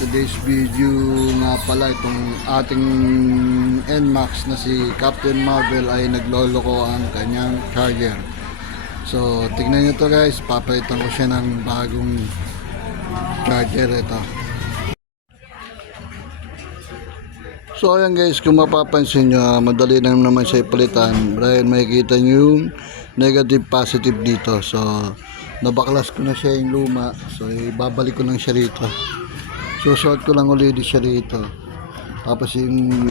Today's video nga pala itong ating NMAX na si Captain Marvel ay nagloloko ang kanyang charger. So tignan nyo to guys, papalitan ko siya ng bagong charger ito. So ayan guys, kung mapapansin nyo, madali lang naman siya ipalitan. Brian, makikita nyo yung negative positive dito. So nabaklas ko na siya yung luma, so ibabalik ko lang siya rito. Susuot ko lang ulit siya rito. Tapos yung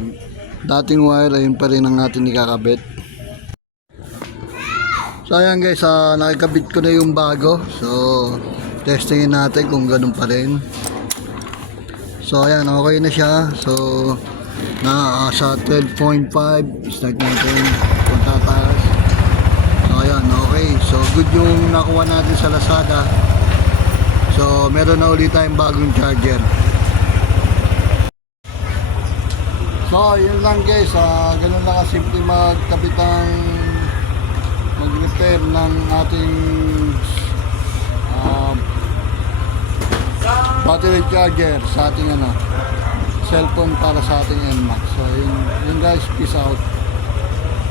dating wire ayun pa rin ang natin ikakabit. So ayan guys, nakikabit ko na yung bago. So testingin natin kung ganun pa rin. So ayan, okay na siya. So sa 12.5 start natin punta taas. So ayan, okay. So good yung nakuha natin sa Lazada. So meron na ulit tayong bagong charger. So yun lang guys, ganun lang kasimple mag-repair ng ating battery charger sa ating cellphone para sa ating NMAX. So yun guys, peace out.